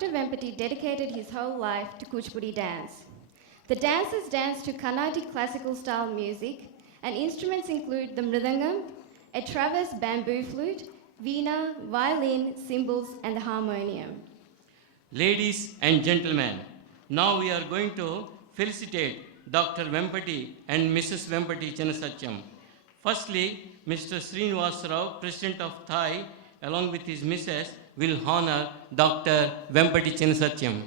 Dr. Vempati dedicated his whole life to Kuchipudi dance. The dancers dance to Carnatic classical style music, and instruments include the mridangam, a traverse bamboo flute, veena, violin, cymbals, and the harmonium. Ladies and gentlemen, now we are going to felicitate Dr. Vempati and Mrs. Vempati Chinasatyam. Firstly, Mr. Srinivas Rao, President of Thai, along with his Mrs., will honor Dr. Vempati Chinasatyam.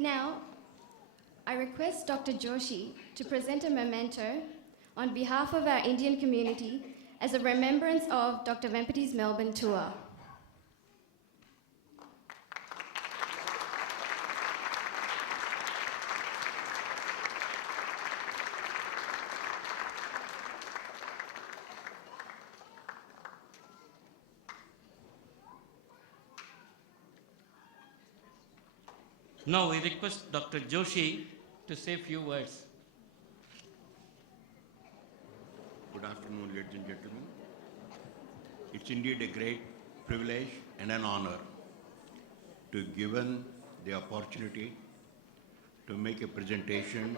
Now, I request Dr. Joshi to present a memento on behalf of our Indian community as a remembrance of Dr. Vempati's Melbourne tour. Now we request Dr. Joshi to say a few words. Good afternoon, ladies and gentlemen. It's indeed a great privilege and an honor to be given the opportunity to make a presentation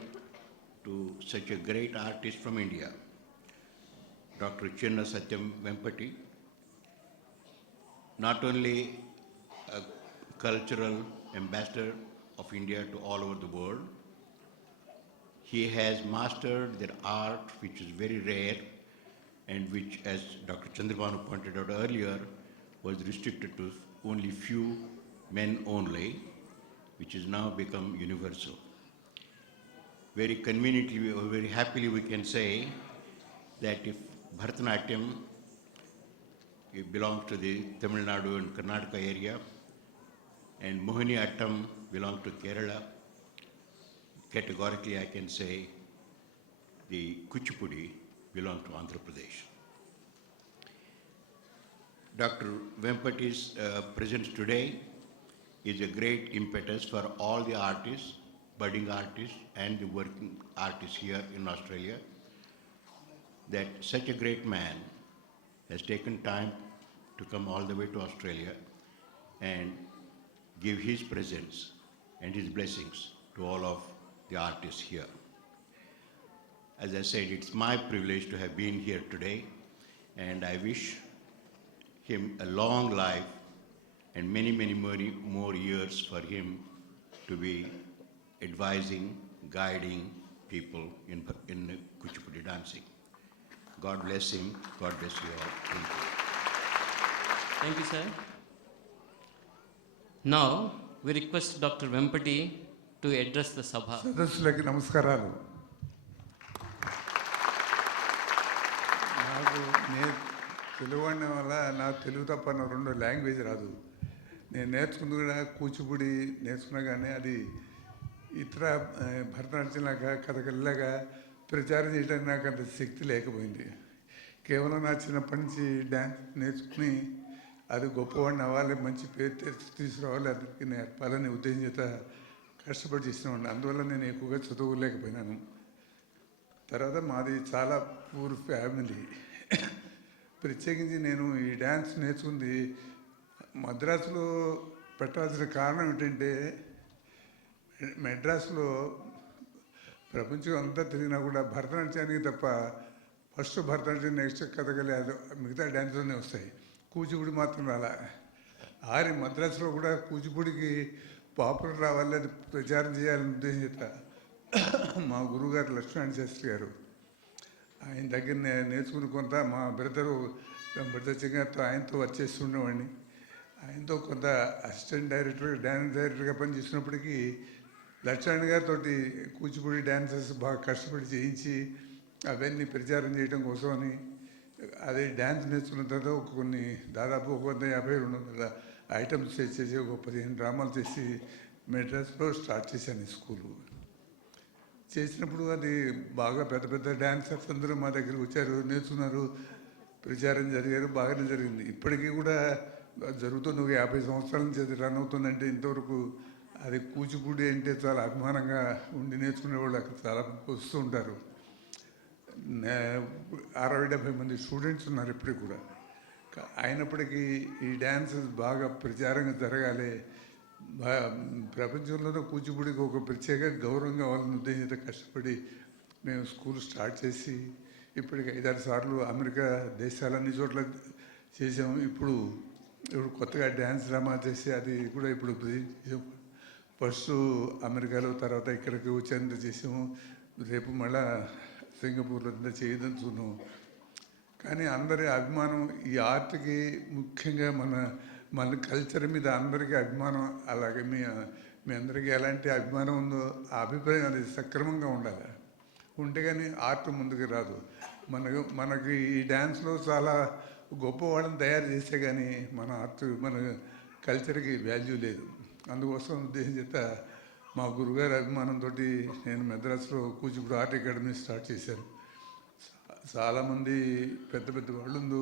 to such a great artist from India, Dr. Chinasatyam Vempati, not only a cultural ambassador of India to all over the world. He has mastered their art, which is very rare and which, as Dr. Chandrabhanu pointed out earlier, was restricted to only few men only, which has now become universal. Very conveniently or very happily we can say that if Bharatanatyam belongs to the Tamil Nadu and Karnataka area, and Mohiniyattam belongs to Kerala, categorically I can say the Kuchipudi belongs to Andhra Pradesh. Dr. Vempati's presence today is a great impetus for all the artists, budding artists and the working artists here in Australia, that such a great man has taken time to come all the way to Australia and give his presence and his blessings to all of the artists here. As I said, it's my privilege to have been here today, and I wish him a long life and many, many more years for him to be advising, guiding people in Kuchipudi dancing. God bless him. God bless you all. Thank you. Thank you, sir. Now, we request Dr. Vempati to address the Sabha. సదస్సులకి నమస్కారాలు. నేను తెలుగు అనే వల్ల నాకు తెలుగు తప్ప నా రెండో language రాదు. నేను నేర్చుకుంది కూడా కూచిపూడి నేర్చుకున్నా కానీ అది ఇతర భరతనాట్యంలాగా కథకళిలాగా ప్రచారం చేయడానికి నాకు అంత శక్తి లేకపోయింది. కేవలం నా చిన్నప్పటి నుంచి డ్యాన్స్ నేర్చుకుని అది గొప్పవాడిని అవ్వాలి, మంచి పేరు తీసుకురావాలి, అందరికీ నేర్పాలని ఉద్దేశం చేత కష్టపడి చేసినవాడిని. అందువల్ల నేను ఎక్కువగా చదువులేకపోయినాను. తర్వాత మాది చాలా పూర్ ఫ్యామిలీ. ప్రత్యేకించి నేను ఈ డ్యాన్స్ నేర్చుకుంది మద్రాసులో పెట్టాల్సిన కారణం ఏంటంటే మెడ్రాస్లో ప్రపంచం అంతా తిరిగినా కూడా భరతనాట్యానికి తప్ప ఫస్ట్ భరతనాట్యం, నెక్స్ట్ కథకళి, అది మిగతా డ్యాన్స్లోనే వస్తాయి. కూచిపూడి మాత్రం రాలా. మద్రాసులో కూడా కూచిపూడికి పాపులర్ రావాలి, అది ప్రచారం చేయాలని ఉద్దేశం చేత మా గురువుగారు లక్ష్మీనారాయణ శాస్త్రి గారు, ఆయన దగ్గర నేర్చుకుని కొంత మా బ్రదరు గారితో ఆయనతో వర్క్ చేస్తుండేవాడిని. ఆయనతో కొంత అసిస్టెంట్ డైరెక్టర్, డ్యాన్స్ డైరెక్టర్గా పనిచేసినప్పటికీ లక్ష్మణ్ గారితో కూచిపూడి డ్యాన్సెస్ బాగా కష్టపడి చేయించి అవన్నీ ప్రచారం చేయడం కోసమని అదే డ్యాన్స్ నేర్చుకున్న తర్వాత కొన్ని దాదాపు 150-200 ఐటమ్స్ చేసి ఒక 15 డ్రామాలు చేసి మెడ్రాస్లో స్టార్ట్ చేశాను ఈ స్కూలు. చేసినప్పుడు అది బాగా పెద్ద పెద్ద డ్యాన్సర్స్ అందరూ మా దగ్గరికి వచ్చారు, నేర్చుకున్నారు, ప్రచారం జరిగారు, బాగానే జరిగింది. ఇప్పటికీ కూడా జరుగుతుంది. 50 సంవత్సరాల నుంచి అది రన్ అవుతుందంటే ఇంతవరకు అది కూచిపూడి అంటే చాలా అభిమానంగా ఉండి నేర్చుకునే వాళ్ళు అక్కడ చాలా వస్తూ ఉంటారు. 60-70 మంది స్టూడెంట్స్ ఉన్నారు ఇప్పటికి కూడా. అయినప్పటికీ ఈ డ్యాన్సెస్ బాగా ప్రచారంగా జరగాలి, ప్రపంచంలోనే కూచిపూడికి ఒక ప్రత్యేక గౌరవం కావాలని ఉద్దేశంతో కష్టపడి మేము స్కూల్ స్టార్ట్ చేసి ఇప్పటికి 5-6 సార్లు అమెరికా దేశాలన్ని చోట్ల చేసాము. ఇప్పుడు కొత్తగా డ్యాన్స్ డ్రామా చేసి అది కూడా ఇప్పుడు ఫస్ట్ అమెరికాలో, తర్వాత ఇక్కడికి వచ్చేంత చేసాము. రేపు మళ్ళా సింగపూర్లో చేయదలుచుకున్నాము. కానీ అందరి అభిమానం ఈ ఆర్ట్కి, ముఖ్యంగా మన కల్చర్ మీద అందరికీ అభిమానం, అలాగే మీ అందరికీ ఎలాంటి అభిమానం ఉందో ఆ అభిప్రాయం అది సక్రమంగా ఉండాలి. ఉంటే కానీ ఆర్ట్ ముందుకు రాదు. మనకి ఈ డ్యాన్స్లో చాలా గొప్ప వాళ్ళని తయారు చేస్తే కానీ మన ఆర్ట్, మన కల్చర్కి వాల్యూ లేదు. అందుకోసం ఉద్దేశం చేత మా గురుగారి అభిమానంతో నేను మెద్రాసులో కూచిపూడి ఆర్ట్ అకాడమీ స్టార్ట్ చేశాను. చాలామంది పెద్ద పెద్ద వాళ్ళు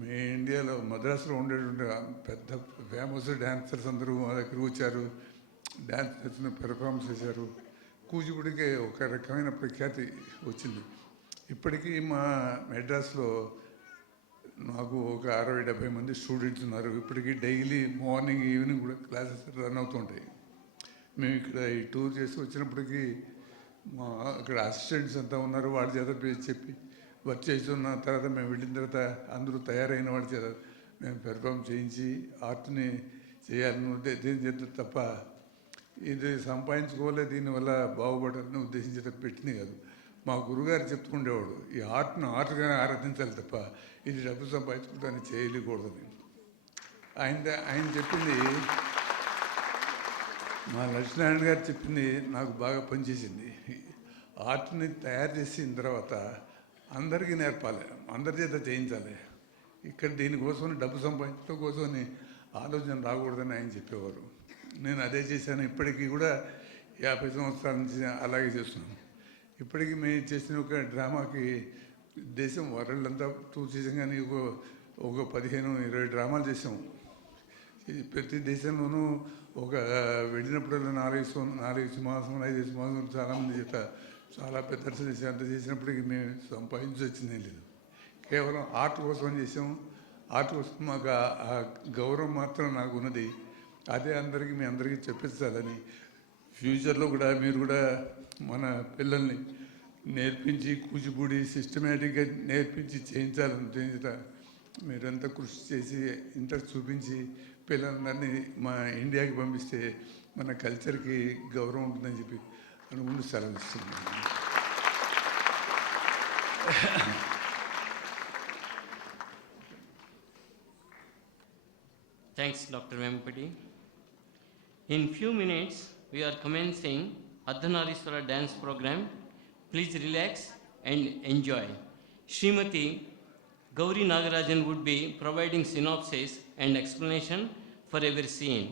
మీ ఇండియాలో మద్రాసులో ఉండేటువంటి పెద్ద ఫేమస్ డ్యాన్సర్స్ అందరూ మా దగ్గర వచ్చారు, డ్యాన్స్ నేర్చుకుని పెర్ఫార్మెన్స్ చేశారు. కూచిపూడికి ఒక రకమైన ప్రఖ్యాతి వచ్చింది. ఇప్పటికీ మా మెడ్రాస్లో నాకు ఒక 60-70 మంది స్టూడెంట్స్ ఉన్నారు. ఇప్పటికీ డైలీ మార్నింగ్, ఈవినింగ్ కూడా క్లాసెస్ రన్ అవుతుంటాయి. మేము ఇక్కడ ఈ టూర్ చేసి వచ్చినప్పటికీ మా అక్కడ అసిస్టెంట్స్ అంతా ఉన్నారు, వాళ్ళ చేత చెప్పి వర్క్ చేస్తున్న తర్వాత మేము వెళ్ళిన తర్వాత అందరూ తయారైన వాళ్ళ చేత మేము పెర్ఫామ్ చేయించి ఆర్ట్ని చేయాలని ఉద్దేశం చేత తప్ప ఇది సంపాదించుకోలే, దీనివల్ల బాగుపడాలని ఉద్దేశించేట పెట్టింది కాదు. మా గురుగారు చెప్పుకుండేవాడు, ఈ ఆర్ట్ను ఆర్ట్గానే ఆరాధించాలి తప్ప ఇది డబ్బు సంపాదించుకుంటాన్ని చేయలేకూడదని. ఆయన చెప్పింది, మా లక్ష్మీనారాయణ గారు చెప్పింది నాకు బాగా పనిచేసింది. ఆర్ట్ని తయారు చేసిన తర్వాత అందరికీ నేర్పాలి, అందరి చేత చేయించాలి. ఇక్కడ దీనికోసం డబ్బు సంపాదించడం కోసమని ఆలోచన రాకూడదని ఆయన చెప్పేవారు. నేను అదే చేశాను. ఇప్పటికీ కూడా 50 సంవత్సరాల నుంచి అలాగే చేస్తున్నాను. ఇప్పటికీ మేము చేసిన ఒక డ్రామాకి దేశం వరల్డ్ అంతా టూర్ చేసాం, కానీ ఒక 15-20 డ్రామాలు చేసాము. ప్రతి దేశంలోనూ ఒక వెళ్ళినప్పుడల్లా 4 సింహాసనం 5 సింహాసనం చాలామంది చేత చాలా పెద్ద అంత చేసినప్పటికీ మేము సంపాదించి వచ్చిందేం లేదు. కేవలం ఆర్ట్ కోసం చేసాము. ఆర్ట్ కోసం మాకు ఆ గౌరవం మాత్రం నాకు ఉన్నది. అదే మీ అందరికీ చెప్పించాలని, ఫ్యూచర్లో కూడా మీరు కూడా మన పిల్లల్ని నేర్పించి కూచిపూడి సిస్టమేటిక్గా నేర్పించి చేయించాలని మీరంతా కృషి చేసి ఇంట్రెస్ట్ చూపించి పిల్లలందరినీ మా ఇండియాకి పంపిస్తే మన కల్చర్కి గౌరవం ఉంటుందని చెప్పి అనుకుంటూ సెలవిస్తున్నాను. Thanks, Dr. Vempati. In few minutes, we are commencing Ardhanariswara dance program. Please relax and enjoy. Srimati Gauri Nagarajan would be providing synopsis and explanation for every scene.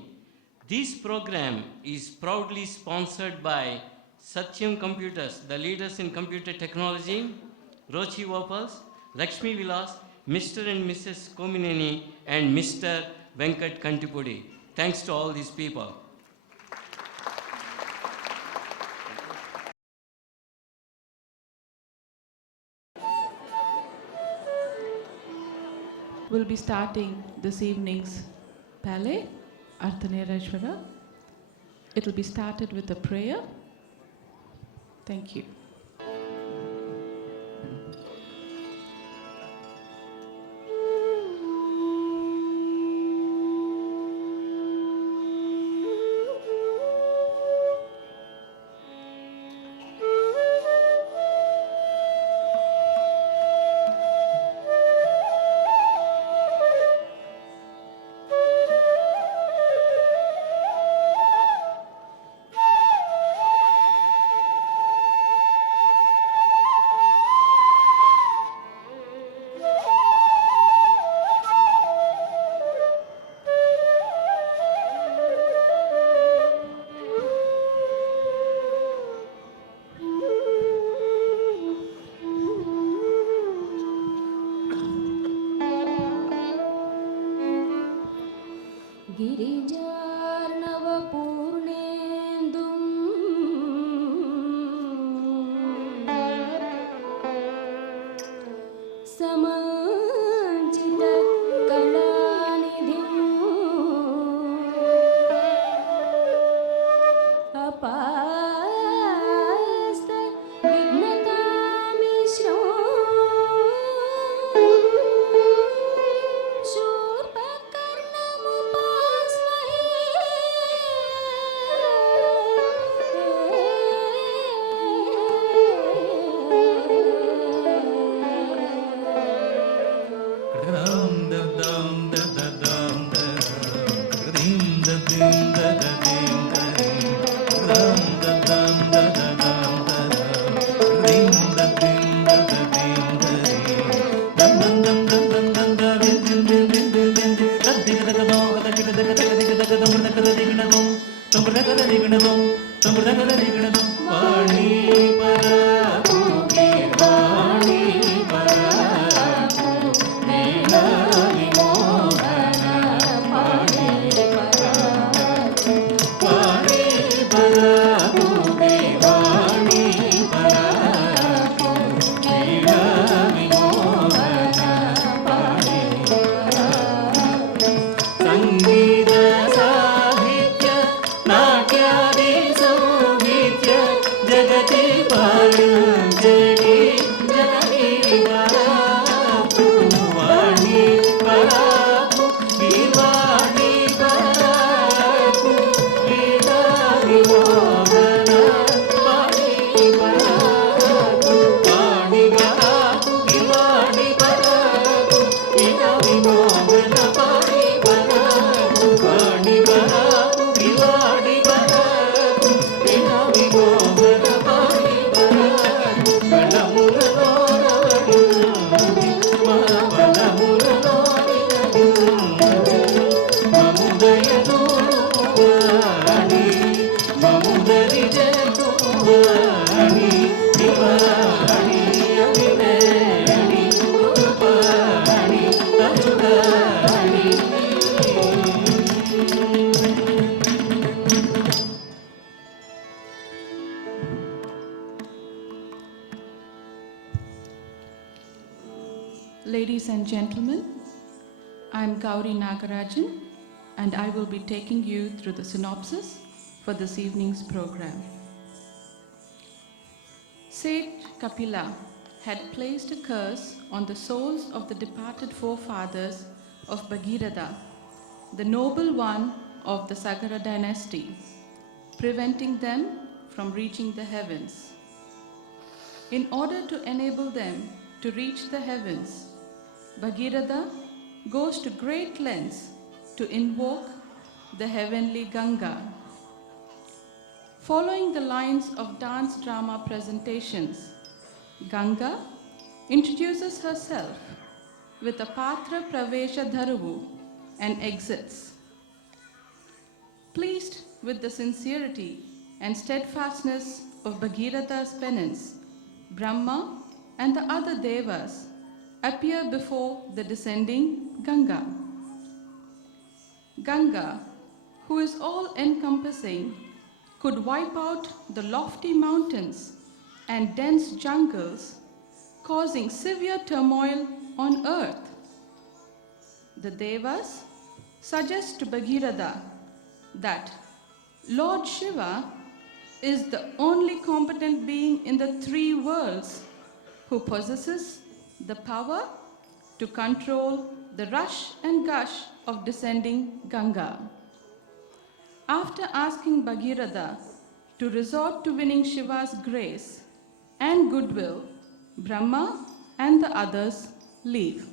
This program is proudly sponsored by Satyam Computers, the leaders in computer technology, Rochi Opals, Lakshmi Vilas, Mr. and Mrs. Komineni, and Mr. Venkat Kantipudi. Thanks to all these people. We'll be starting this evening's ballet, Arthanerashwara. It will be started with a prayer. Thank you. Ladies and gentlemen, I'm Gauri Nagarajan, and I will be taking you through the synopsis for this evening's program. Sage Kapila had placed a curse on the souls of the departed forefathers of Bhagiratha, the noble one of the Sagara dynasty, preventing them from reaching the heavens. In order to enable them to reach the heavens, Bhagiratha goes to great lengths to invoke the heavenly Ganga. Following the lines of dance drama presentations, Ganga introduces herself with a Patra Pravesha Dharuvu and exits. Pleased with the sincerity and steadfastness of Bhagiratha's penance, Brahma and the other Devas appear before the descending Ganga. Ganga, who is all-encompassing, could wipe out the lofty mountains and dense jungles, causing severe turmoil on earth. The Devas, suggests to Bhagirath that Lord Shiva is the only competent being in the three worlds who possesses the power to control the rush and gush of descending Ganga. After asking Bhagirath to resort to winning Shiva's grace and goodwill, Brahma and the others leave.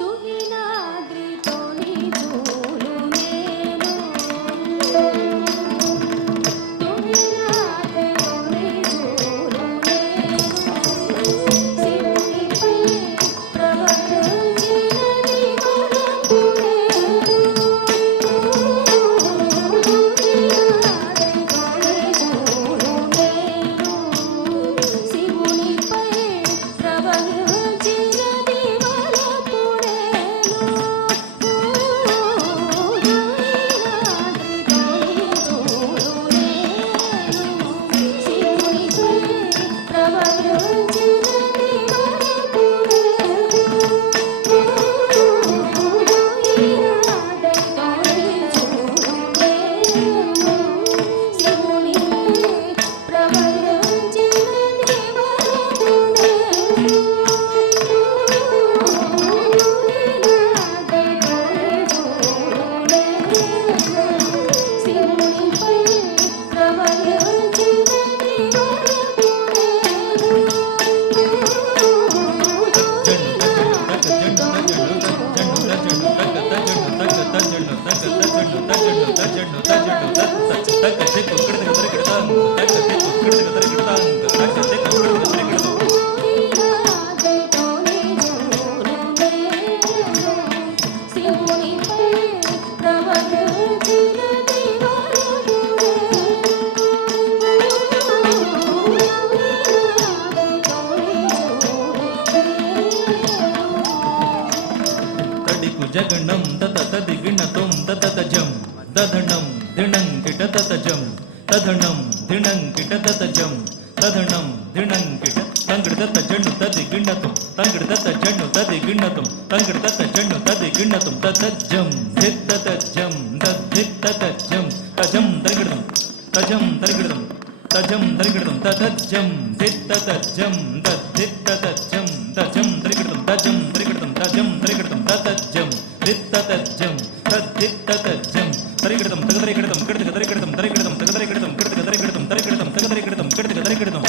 తుహినాద్రి తోని జగణం తత దిగిణతం తతజం దధణం దిణంకిట తతజం తధణం దిణంకిట తతజం తధణం దిణంకిట తంగిడ తజణు తదిగిణతం తంగిడ తజణు తదిగిణతం తంగిడ తజణు తదిగిణతం తతజం దిత్తతజం దద్దిత్తతజం తజం తరిగిడతం తజం తరిగిడతం తజం తరిగిడతం తతజం దిత్తతజం దద్దిత్తతజం తజం తరిగిడతం తజం తరిగిడతం తజం తరిగిడతం తతజం దిత్తతజం తద్దిత్తతజం తరిగిడతం తగదరిగిడతం కిడతగ తరిగిడతం తరిగిడతం తగదరిగిడతం కిడతగ తరిగిడతం తరిగిడతం తగదరిగిడతం కిడతగ తరిగిడతం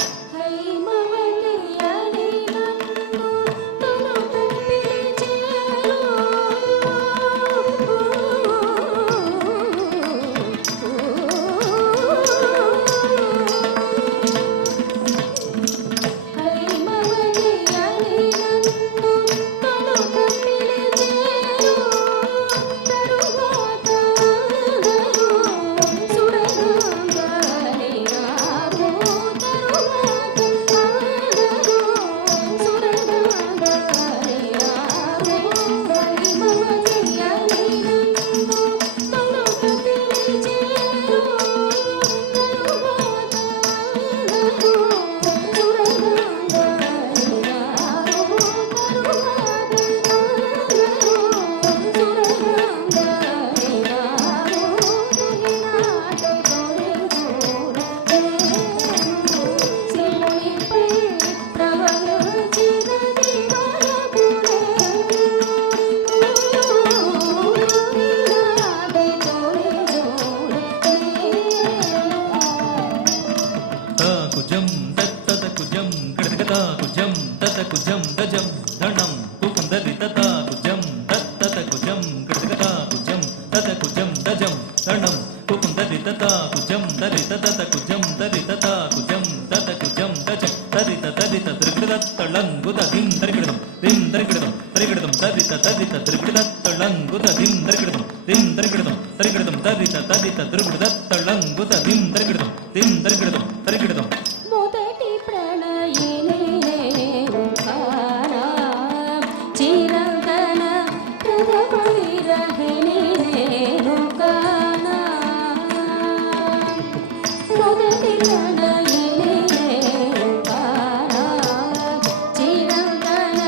చిరంగన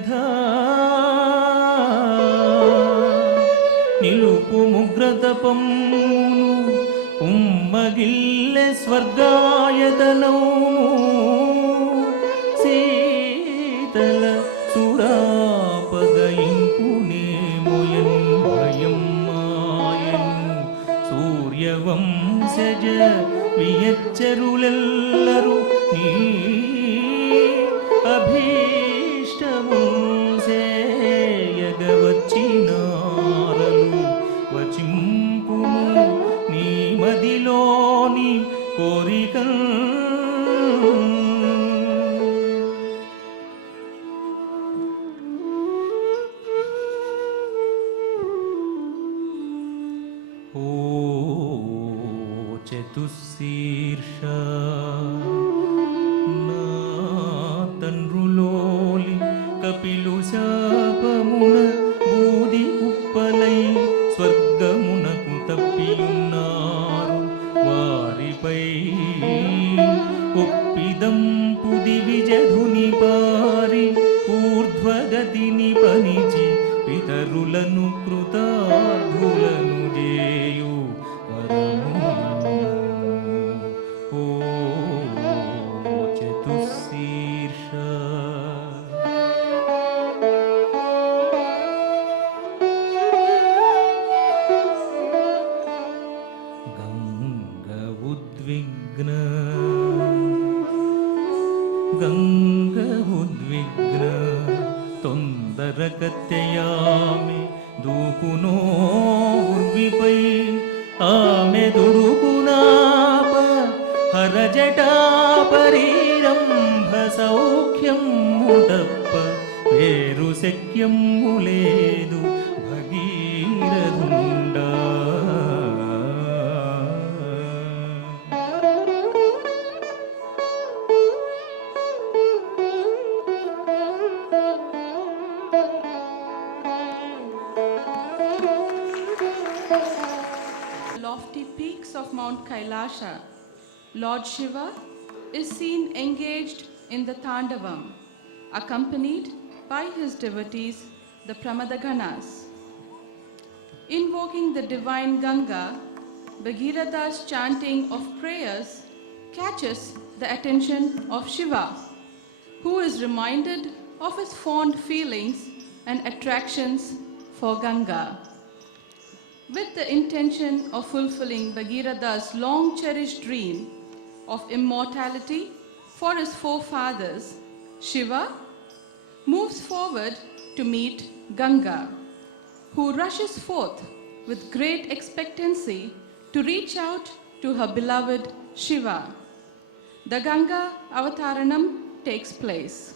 వ్యధా నిలుపు ముగ్రతపమ్మును ఉమ్మగిల్లె స్వర్గాయతనము శీతల సురాపగయింపునేమొయన్ భయం మాయను సూర్యవంశజ వియచ్చరులెల్లరు నీ అభీష్టము సేయగవచ్చినారలు వచింపుము నీ మదిలోని కోరిక ఓ చతుశీర్ష నా తండ్రులోలి కపిలు శాపమున బూది ఉప్పలై స్వర్గమునకు తప్పియున్నారు వారిపై ఒప్పిదంపు దివిజధుని పారి ఊర్ధ్వగతిని పనిచి పితరులను కృతార్థులను చేయు వరము ఓ చతుశీర్ష గంగ ఉద్విగ్న గంగ ఉద్విగ్న తొందరగత్యయామె దూకునో ఉర్విపై ఆమె దుడుకునాప హరజటాపరీరంభ సౌఖ్యము తప్ప వేరు శక్యము లేదు భగీరథుండా Lofty peaks of Mount Kailasha, Lord Shiva is seen engaged in the Tandavam, accompanied by his devotees, the Pramadaganas. Invoking the divine Ganga, Bhagiratha's chanting of prayers catches the attention of Shiva, who is reminded of his fond feelings and attractions for Ganga. With the intention of fulfilling Bhagiratha's long-cherished dream of immortality for his forefathers, Shiva moves forward to meet Ganga, who rushes forth with great expectancy to reach out to her beloved Shiva. The Ganga Avataranam takes place.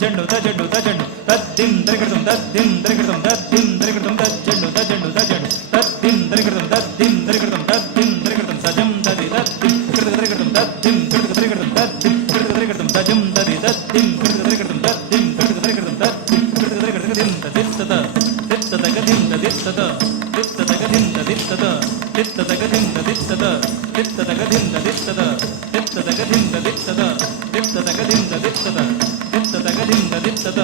Zandu ತದ್ದಿಂ ತರಿಗಿಡದಂ ತದ್ದಿಂ ತರಿಗಿಡದಂ ತದ್ದಿಂ ತರಿಗಿಡದಂ ತಜ್ಜಂಡು ತಜ್ಜಂಡು ತಜ್ಜಂಡು ತದ್ದಿಂ ತರಿಗಿಡದಂ ತದ್ದಿಂ ತರಿಗಿಡದಂ ತದ್ದಿಂ ತರಿಗಿಡದಂ ಸಜಂ ತದಿ ತದ್ದಿಂ ತರಿಗಿಡದಂ ತದ್ದಿಂ ತರಿಗಿಡದಂ ತದ್ದಿಂ ತರಿಗಿಡದಂ ತಜಂ ತದಿ ತದ್ದಿಂ ತರಿಗಿಡದಂ ತದ್ದಿಂ ತರಿಗಿಡದಂ ತದ್ದಿಂ ತರಿಗಿಡದಂ ತದಿತ್ತದ ದಿತ್ತದ ಗದಿಂದ ದಿತ್ತದ ದಿತ್ತದ ಗದಿಂದ ದಿತ್ತದ ದಿತ್ತದ ಗದಿಂದ ದಿತ್ತದ ದಿತ್ತದ ಗದಿಂದ ದಿತ್ತದ ದಿತ್ತದ ಗದಿಂದ ದಿತ್ತದ ದಿತ್ತದ ಗದಿಂದ ದಿತ್ತದ ದಿತ್ತದ ಗದಿಂದ ದಿತ್ತದ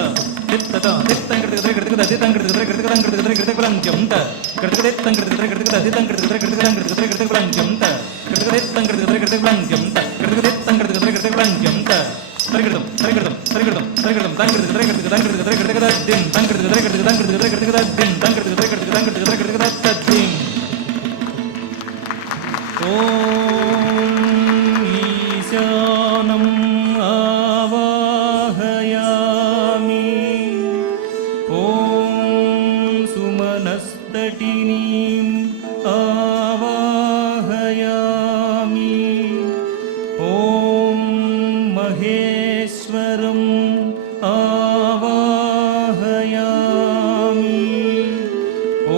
ದಿತ್ತದ ದಿತ್ತಂಗಡದ ಗಡಗದ ದಿತ್ತಂಗಡದ ಗಡಗದ ಗಡಗದ ಗಡಗದ ಬಲಂಜಂತ ಗಡಗದ ದಿತ್ತಂಗಡದ ಗಡಗದ ದಿತ್ತಂಗಡದ ಗಡಗದ ಗಡಗದ ಗಡಗದ ಬಲಂಜಂತ ಗಡಗದ ದಿತ್ತಂಗಡದ ಗಡಗದ ಬಲಂಜಂತ ಗಡಗದ ದಿತ್ತಂಗಡದ ಗಡಗದ ಬಲಂಜಂತ ತರಿಗಡಂ ತರಿಗಡಂ ತರಿಗಡಂ ತರಿಗಡಂ ತಂಗಡದ ಗಡಗದ ಗಡಗದ ಗಡಗದ ದಿಂ ತಂಗಡದ ಗಡಗದ ಗಡಗದ ಗಡಗದ ದಿಂ ತಂಗಡದ ಗಡಗದ ಗಡಗದ ಗಡಗದ ತದ್ದಿಂ ಓಂ ಈಶಾನಂ ಆವಾಹಯಾಮಿ ಓಂ ಸುಮನಸ್ತಟಿನೀಂ ಆವಾಹಯಾಮಿ ಓಂ ಮಹೇಶ್ವರಂ ಆವಾಹಯಾಮಿ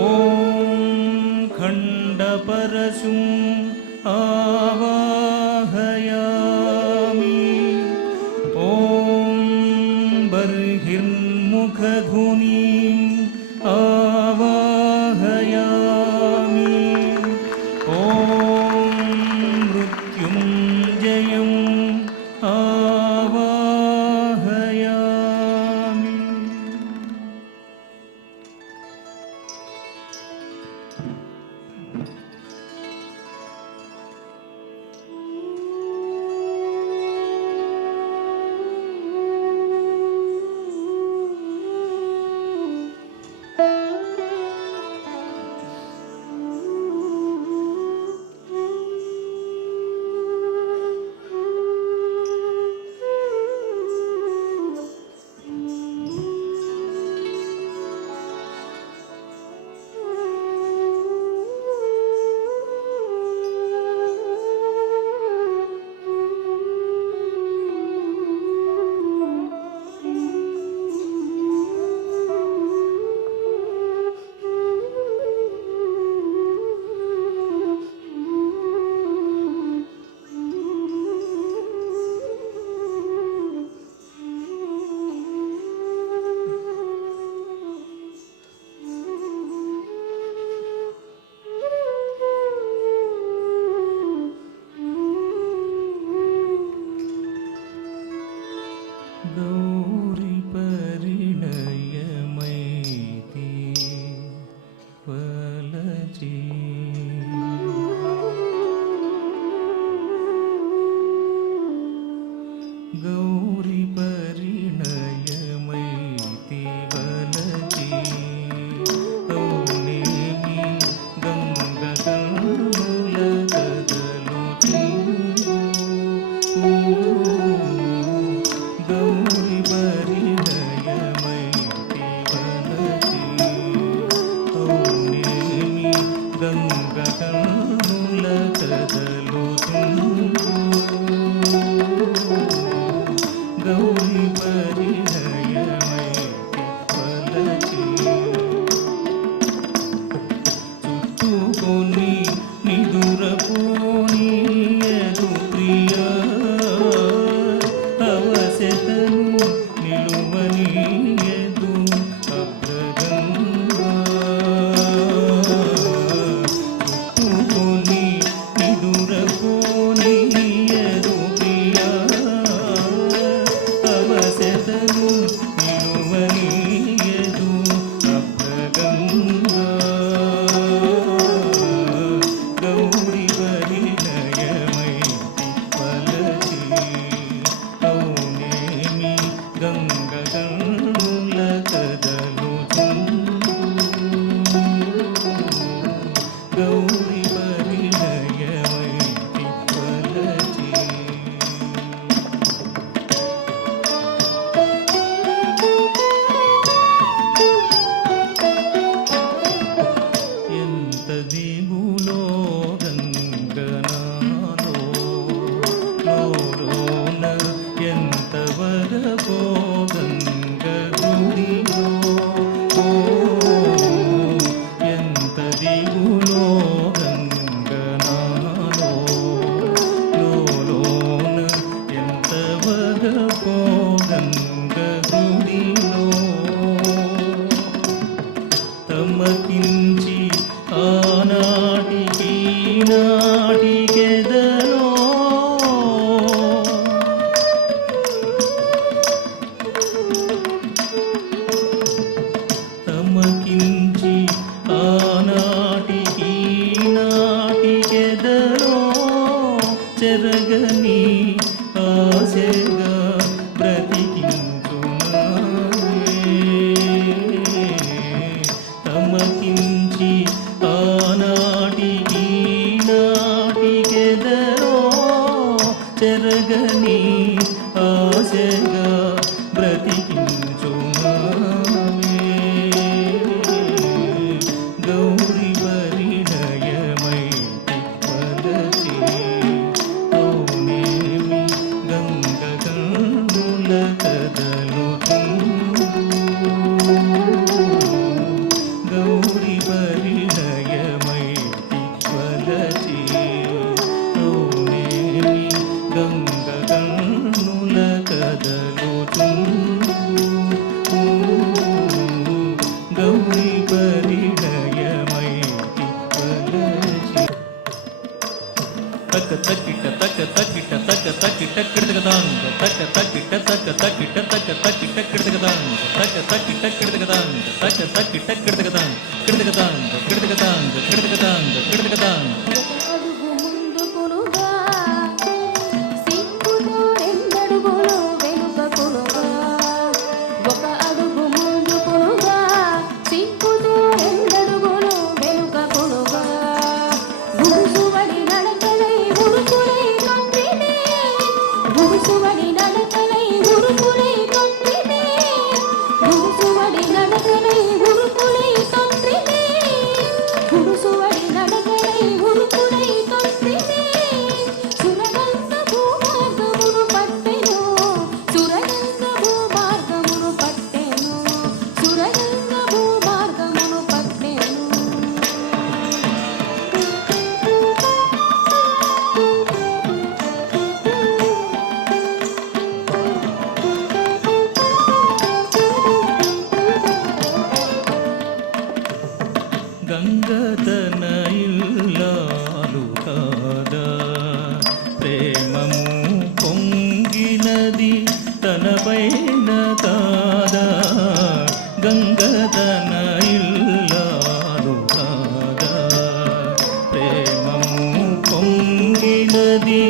ಓಂ ಖಂಡಪರಶುಂ ಆವಾಹಯಾಮಿ ಓಂ ಬರ್ಹಿರ್ಮುಖಧುನೀಂ ಆವಾಹಯಾಮಿ ಓಂ ಮೃತ್ಯುಂಜಯಂ ಆವಾಹಯಾಮಿ. అడుగు ముందుకునుగా సిగ్గుతో రెండడుగులు వెనుకకునుగా ఒక అడుగు ముందుకునుగా సిగ్గుతో రెండడుగులు వెనుకకునుగా గురుసువడి నడకలై ఉరుకులై తండ్రిని గురుసువడి నడకలై ఉరుకులై తండ్రిని గురుసువడి నడకలై ఉరుకులై తండ్రిని గురుసువడి నడకలై ఉరుకులై తండ్రిని సురగంగ భూమార్గమును పట్టెను సురగంగ భూమార్గమును పట్టెను సురగంగ భూమార్గమును పట్టెను గంగతన ఇల్లాలు కాదా ప్రేమము పొంగినది తనపైన కాదా గంగతన ఇల్లాలు కాదా ప్రేమము పొంగినది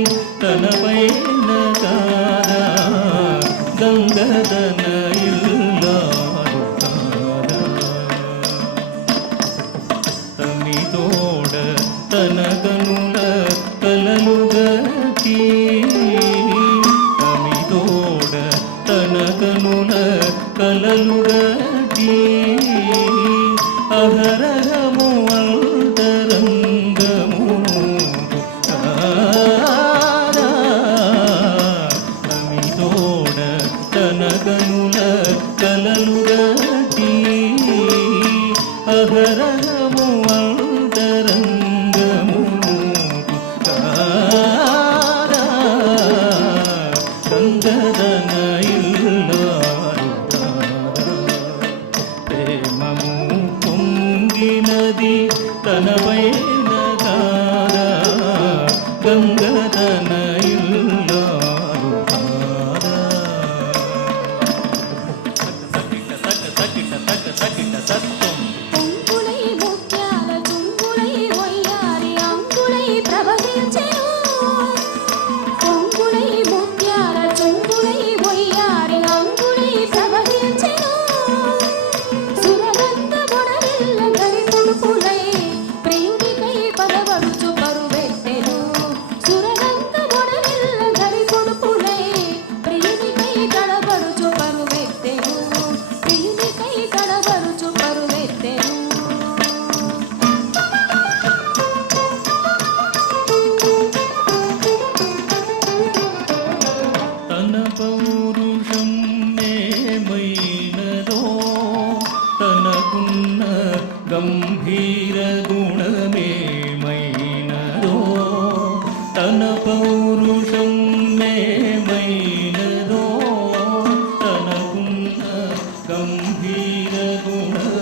తనపైన కాదా గంగతన ఇల్లాలు కాదా తమిదోడ తన కనుల కలలుగతి తమిదోడ తన కనుల కలలుగతి అహరహము అంతరంగము కాదా తమిదోడ తన కనుల కలలుగతి అహరహము అంతరంగము కాదా గంగదన ఇల్లాలు కాదా ప్రేమము పొంగినది తనపైన కాదా గంగదన ఇల్లాలు కాదా సత్వం పొంగులై ముత్యాల చుంగులై వయ్యారి అంగులై ప్రవహించెను పొంగులై ముత్యాల చుంగులై వయ్యారి అంగులై ప్రవహించెను సురగంధ బొడరిల్ల గరి పుడుపులై ప్రియునికై పదవడుచు పరువెత్తెను సురగంధ బొడరిల్ల గరి పుడుపులై ప్రియునికై కడబడుచు పరువెత్తెను ప్రియునికై కడబడుచు పరువెత్తెను తన పౌరుషం ఏమైనదో తనకున్న గంభీర గుణమేమైనదో తన పౌరుషం ఏమైనదో తనకున్న గంభీర గుణమేమైనదో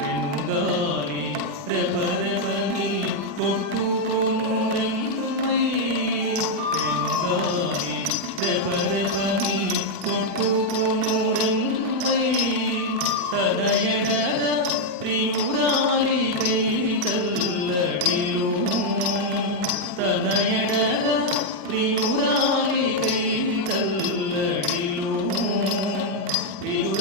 పెనుగాలి రెపరెపని కొట్టుకొను రెండుపై పెనుగాలి రెపరెపని కొట్టుకొను రెండుపై తన ఎడల ప్రియురాలికై తల్లడిలో తన ఎడల ప్రియురాలికై తల్లడిలో ప్రియురాలికై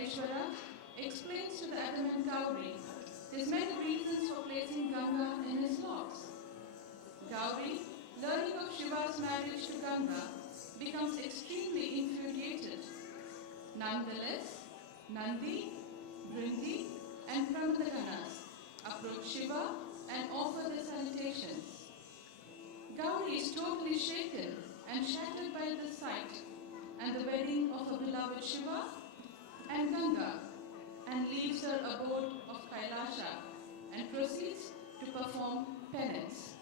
Parmeshwara explains to the Agaman Gauri his many reasons for placing Ganga in his locks. Gauri, learning of Shiva's marriage to Ganga, becomes extremely infuriated. Nonetheless, Nandi, Brindi, and Pramadaganas approach Shiva and offer their salutations. Gauri is totally shaken and shattered by the sight and the wedding of her beloved Shiva and Ganga, and leaves her abode of Kailasha and proceeds to perform penance.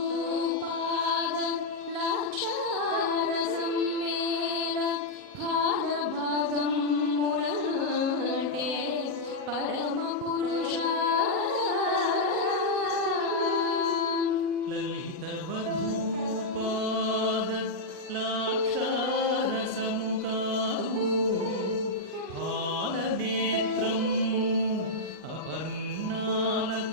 ललितवधूपाद लाक्षारसम्मेल भारभागं मुरटे परमपुरुषा ललितवधूपाद लाक्षारसमुकादु फालनेत्रम् अपर्णालताङ्गी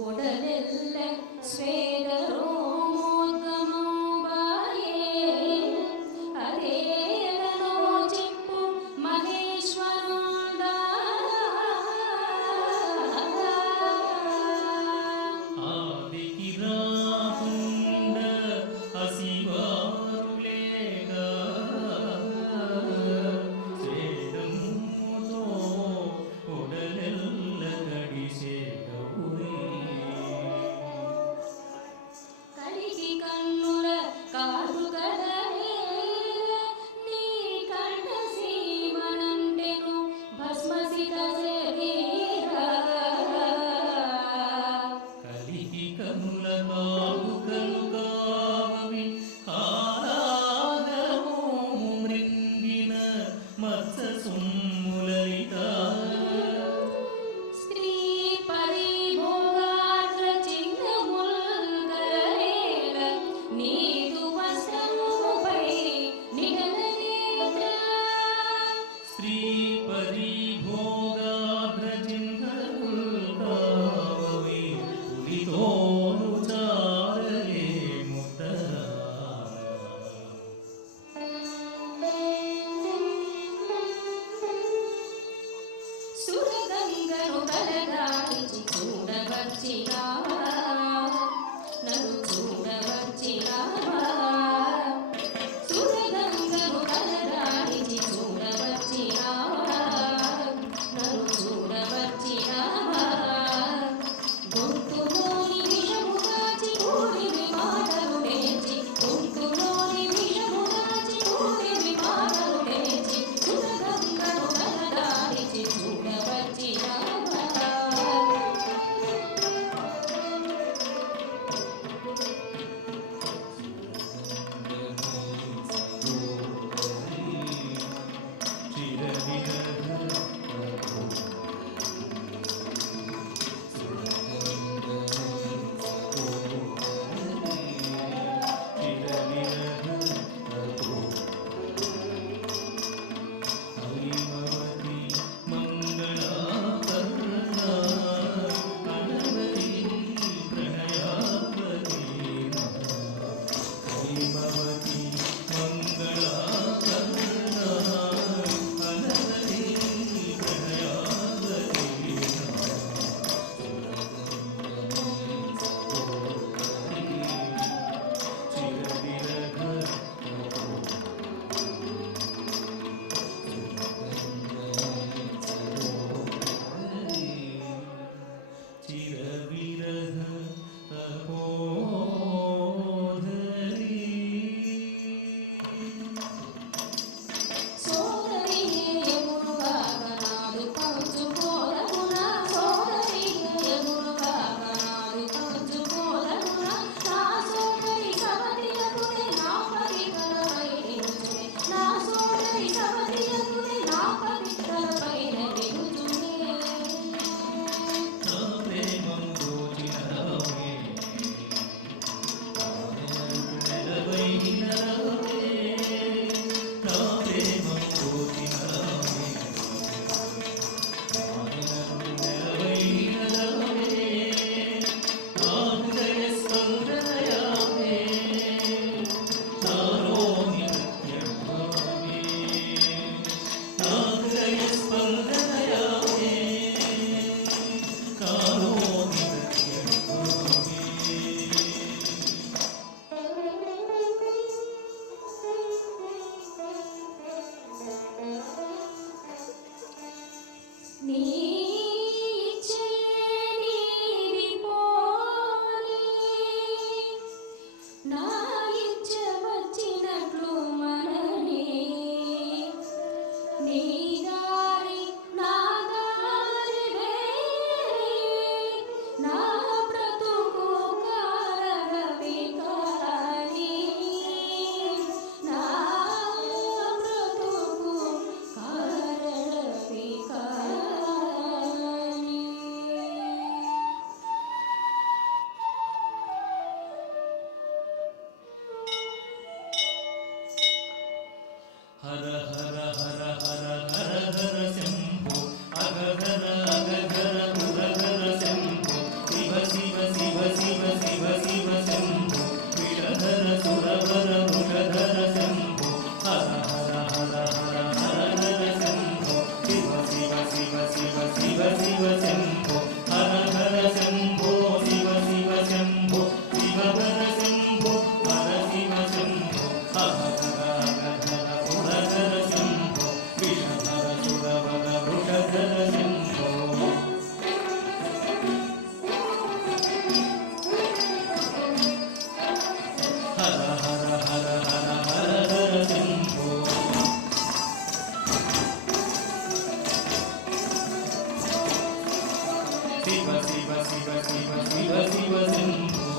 उडलेल्ल स्वेदरोमोद्गमं बाये अदेलनो चिप्पु महेश्वरुंडा ఆదికి రాకుండా హసివారులేగా స్వేదముతో ఒడలెల్ల కడిసేగవురే కలికి కన్నుల car కదవేల నీ కంఠ సీమనంటెను భస్మసిత శరీరా కలికి కనుల కాపుకలు కావవి హారాగము మృంగిన మత్స సుమ్ములలిత స్త్రీ పరిభోగాత్ర చిహ్నముల్గరేల నీదు వస్త్రముపై నిగలనేత్ర స్త్రీ పరిభోగాభ్రజింహరుల్కావవి పులితోను చారలే ముద్దరా సురగంగను కలగాడిచి చూడవచ్చినావా నన్ను చూడవచ్చినావా సురగంగను కలగాడిచి చూడవచ్చినావా నన్ను చూడవచ్చినావా గొంతులోని విషము దాచి ఊరివి మాటలు నేర్చి గొంతులోని విషము దాచి ఊరివి మాటలు నేర్చి సురగంగను కలగాడిచి చూడవచ్చినావా ಹರ ಹರ ಹರ ಹರ ಹರ ಹರ ಶಂಭೋ ಅಗಗರ ಅಗಗರ ಪುರಗರ ಶಂಭೋ ಶಿವ ಶಿವ ಶಿವ ಶಿವ ಶಿವ ಶಿವ ಶಂಭೋ ವಿಷಧರ ಸುರವರ ವೃಷಧರ ಶಂಭೋ ಹರ ಹರ ಹರ ಹರ ಹರ ಹರ ಶಂಭೋ ಶಿವ ಶಿವ ಶಿವ ಶಿವ ಶಿವ ಶಿವ ಶಂಭೋ ಹರ ಹರ ಶಂಭೋ ಶಿವ ಶಿವ ಶಂಭೋ ಶಿವಧರ ಶಂಭೋ ಹರ ಶಿವ ಶಂಭೋ ಅಗಗರ ಅಗಗರ ಪುರಗರ ಶಂಭೋ ವಿಷಧರ ಸುರವರ ವೃಷಧರ ಶಂಭೋ ಹರ ಹರ ಹರ ಹರ ಹರ ಹರ ಶಂಭೋ ಶಿವ ಶಿವ ಶಿವ ಶಿವ ಶಿವ ಶಿವ ಶಂಭೋ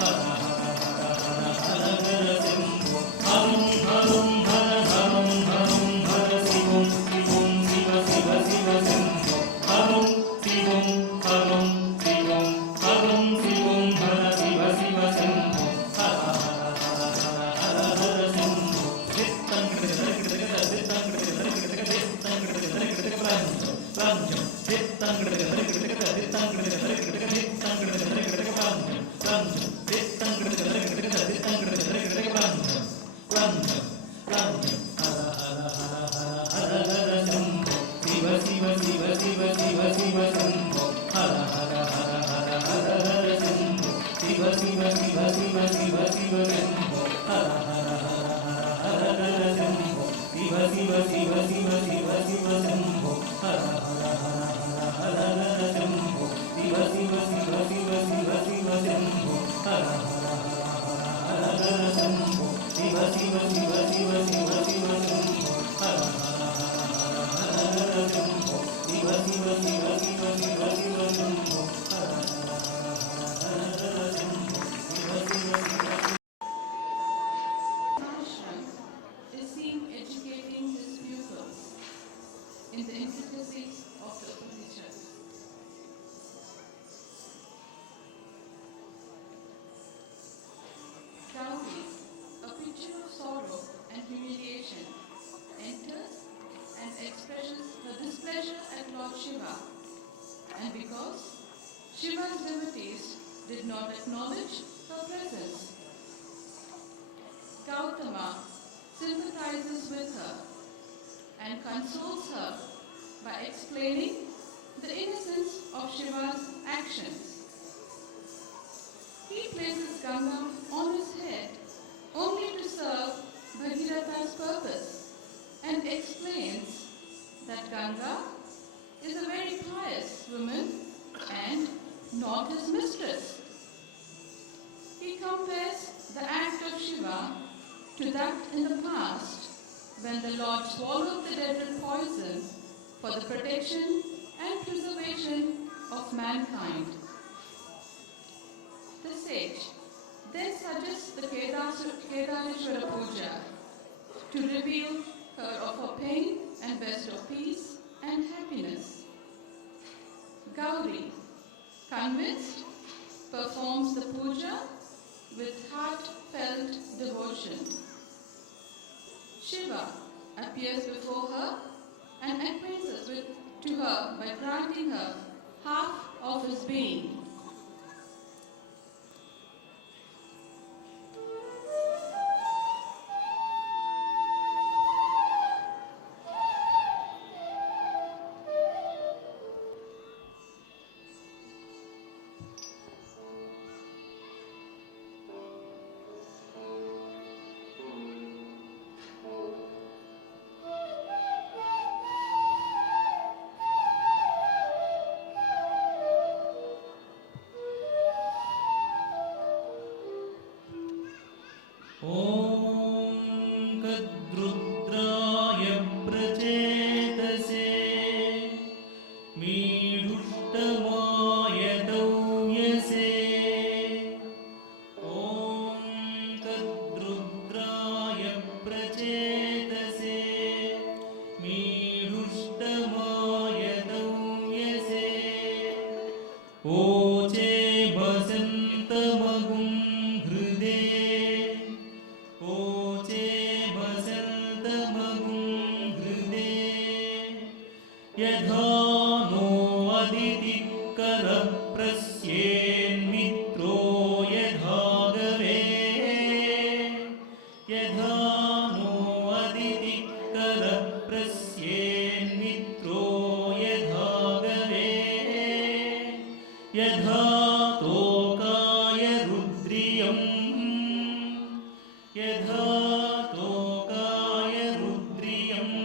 ಹರ ಹರ ಹರ ಹರ ಹರ ಹರ ಶಂಭೋ ಹರಂ ಹರಂ ಹರ ಹರಂ ಹರಂ ಹರ ಶಿವಂ ಶಿವಂ ಶಿವ ಶಿವ ಶಿವ ಶಂಭೋ ಹರಂ ಶಿವಂ ಹರಂ ಶಿವಂ ಹರಂ ಶಿವಂ ಹರ ಶಿವ ಶಿವ ಶಂಭೋ ಹರ ಹರ ಹರ ಹರ ಹರ ಹರ ಶಂಭೋ ಶಿವ ಶಿವ ಶಿವ ಶಿವ ಶಿವ ಶಿವ ಶಂಭೋ ಹರ ಹರ ಹರ ಹರ ಹರ ಹರ ಶಂಭೋ ಶಿವ ಶಿವ ಶಿವ ಶಿವ ಶಿವ ಶಿವ ಶಂಭೋ ಹರ ಹರ ಹರ ಹರ ಹರ ಹರ ಶಂಭೋ ಶಿವ ಶಿವ ಶಿವ ಶಿವ ಶಿವ ಶಿವ ಶಂಭೋ ಹರ ಹರ ಹರ ಹರ ಹರ ಹರ ಶಂಭೋ ಶಿವ ಶಿವ ಶಿವ ಶಿವ ಶಿವ ಶಿವ ಶಂಭೋ ಹರ ಹರ ಹರ ಹರ ಹರ ಹರ ಶಂಭೋ ಶಿವ ಶಿವ ಶಿವ ಶಿವ ಶಿವ ಶಿವ ಶಂಭೋ ಹರ ಹರ ಹರ ಹರ ಹರ ಹರ ಶಂಭೋ ಶಿವ ಶಿವ ಶಿವ ಶಿವ ಶಿವ ಶಿವ ಶಂಭೋ ಹರ ಹರ ಹರ ಹರ ಹರ ಹರ Shambho Shiva Shiva Shiva Ashram is seen educating his pupils in the intricacies of the Upanishads. Gauri, a picture of sorrow and humiliation, enters and expresses her displeasure at Lord Shiva, and because Shiva's devotees did not acknowledge her presence, Gautama sympathizes with her and consoles her by explaining the innocence of Shiva's actions. He places Ganga on his head only to serve Bhagiratha's purpose and explains that Ganga is a very pious woman and not his mistress. He compares the act of Shiva to that in the past when the Lord swallowed the deadly poison for the protection and preservation of mankind. The sage then suggests the Kedareshwara Puja to reveal her of her pain and bestow peace and happiness. Gauri, convinced, performs the puja with heartfelt devotion. Shiva appears before her and acquiesces to her by granting her half of his being. ॐ कद्रुद्राय प्रचेतसे मीढुष्टमाय तौयसे ॐ कद्रुद्राय प्रचेतसे मीढुष्टमाय तौयसे ओचे बसन्तमगुं हृदे यथा no अदितिकरप्रस्येन्मित्रो यथा गवे यथा no अदितिकरप्रस्येन्मित्रो यथा गवे यथा तोकाय रुद्रियम् यथा तोकाय रुद्रियम्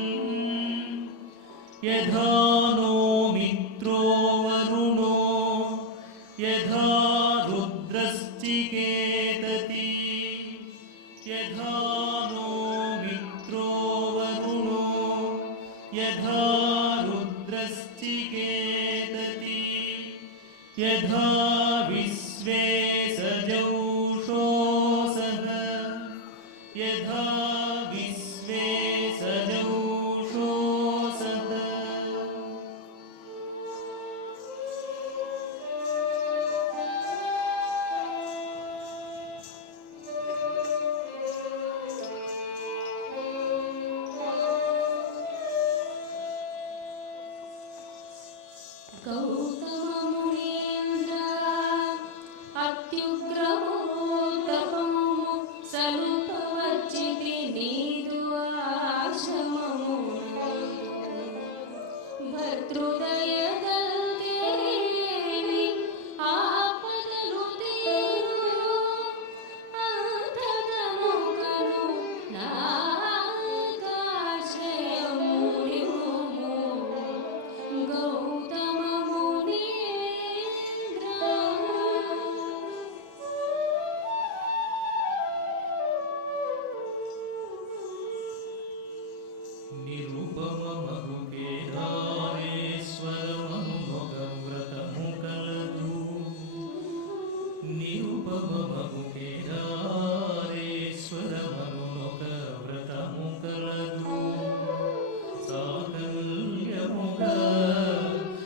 यथा no मित्रो वरुणो यथा रुद्रश्चिकेतति यथा नो मित्रो वरुणो यथा रुद्रश्चिकेतति यथा विश्वे सजौषोऽसः यथा विश्वे सजौषोऽसः गौतममुनीन्द्र अत्युग्रमो तपमु सलुपवच्चिति नीदु आश्रममुन भर्तृदयदल्देवी आपदಲು ತೀರು ಅಂತದನುಕನು ನಾಗಾಶ್ರಯಮುನಿಮು ಗೌತಮ ಮುನೀಂದ್ರ నిరుపమ మగుకేదారేశ్వరమను గవ్రతము కలదు నిరుపమ మగుకేదారేశ్వరమను గవ్రతము కలదు సాకల్యముగా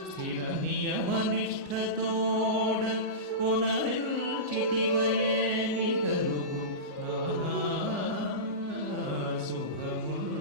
స్థిర నియమనిష్ఠతోడ పునరిల్చితివయేమి కలుగు నానా శుభముల్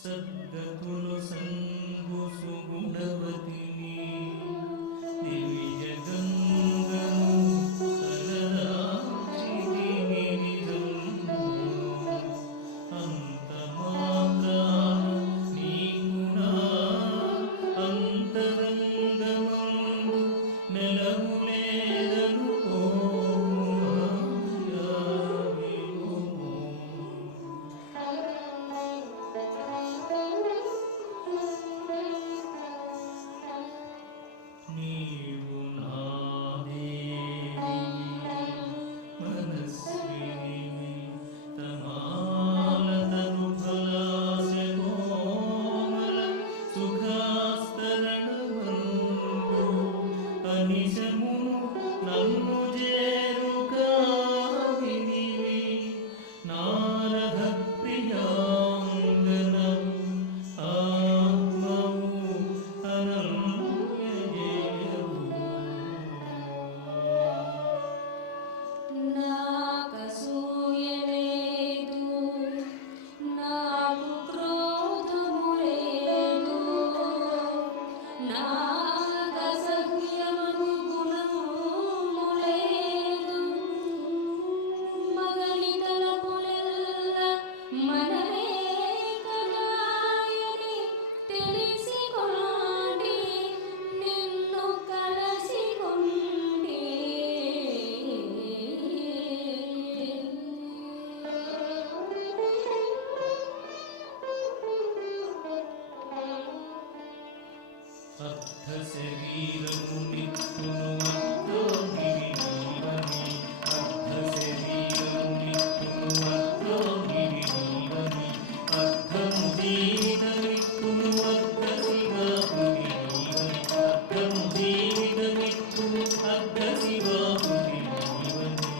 సద్గతులు సంగు సుగుణవతిని దివ్య గంగను తలదాచితిని నిజంబు అంత మాత్రాన నీకునా అంతరంగమందు నెలవులేదను నీవు నా దేవి మనస్విని తమాలతను ఫలాస కోమల సుఖాస్తరణమందు అనిశమును నన్ను చేరుకావినివి నారద ప్రియాంగనము ఆత్మవు అనన్యజేయవు నాకసూయలేదు నాకు క్రోధము లేదు నాకసహ్యమగు గుణము లేదు మగలితల పులెల్ల మనమే కదాయని తెలిసికొండి నిన్ను కలసికొండి అర్థ శరీరము నిత్తును అర్థగిరి నీవని అర్థ శరీరము నిత్తును అర్థగిరి నీవని అర్థము జీవితమిత్తును అర్థ శివాపురి నీవని అర్థము జీవితమిత్తును అర్థ శివాపురి నీవని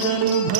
ಸದಾನಂದ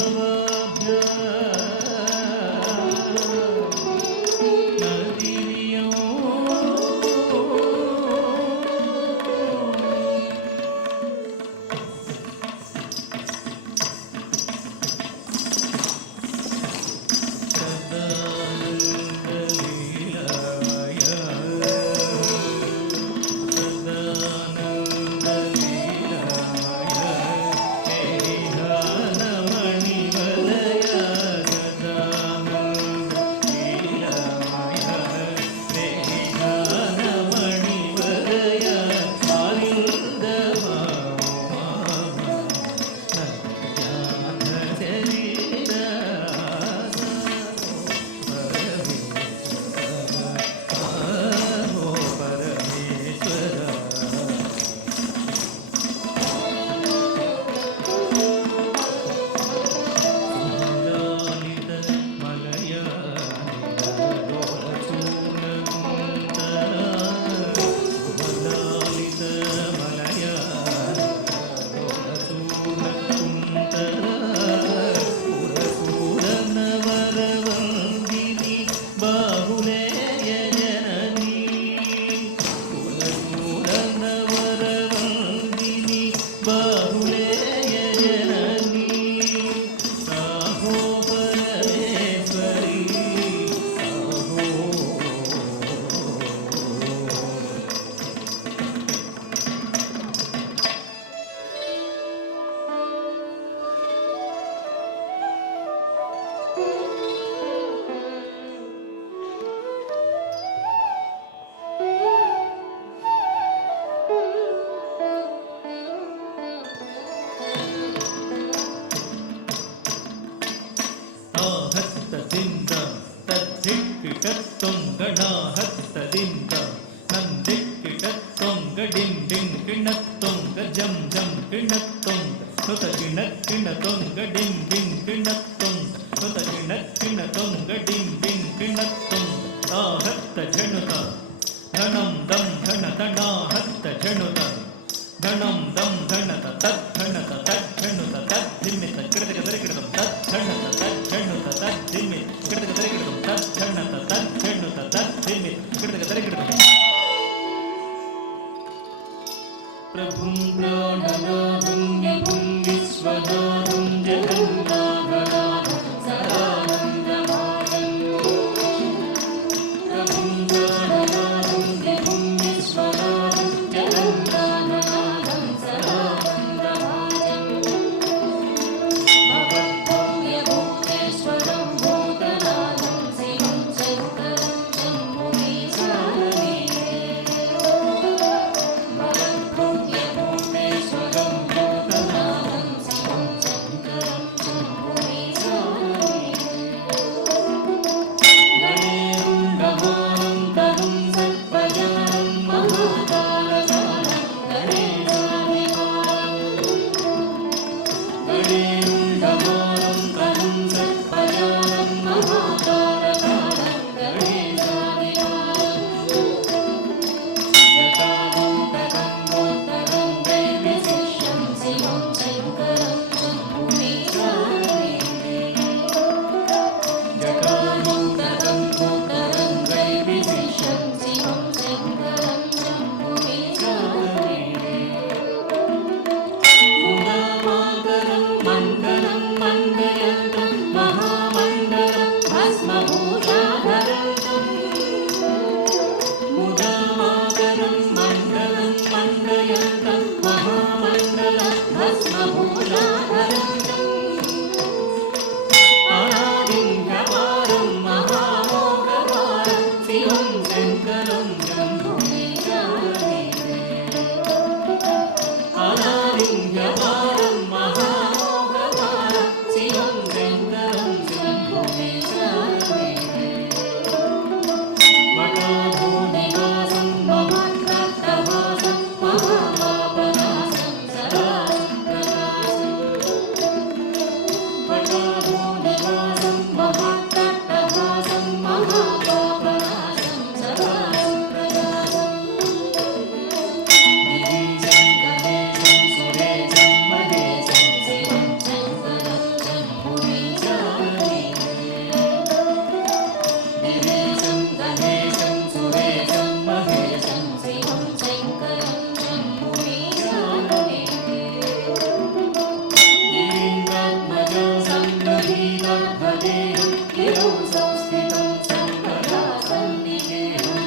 सङ्गरीतार्थदेहं गिरौ संस्थितं सर्वदा सन्निधेयम्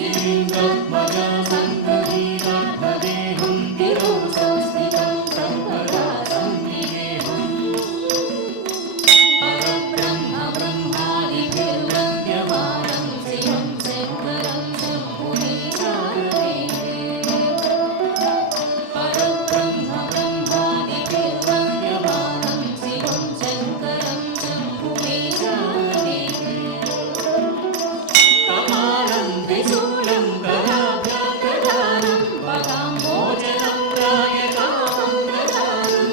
गिरीन्द्रध्वजा सङ्गरीतार्थदेहं गिरौ संस्थितं सर्वदा सन्निधेयम् परब्रह्म ब्रह्मादिभिर्वन्द्यमानं शिवं शङ्करं शम्भुमीशानने परब्रह्म ब्रह्मादिभिर्वन्द्यमानं शिवं शङ्करं शम्भुमीशानने कपालं त्रिशूलं गदाभ्यागदानं पदाम्बोजनं रायकामं गदानं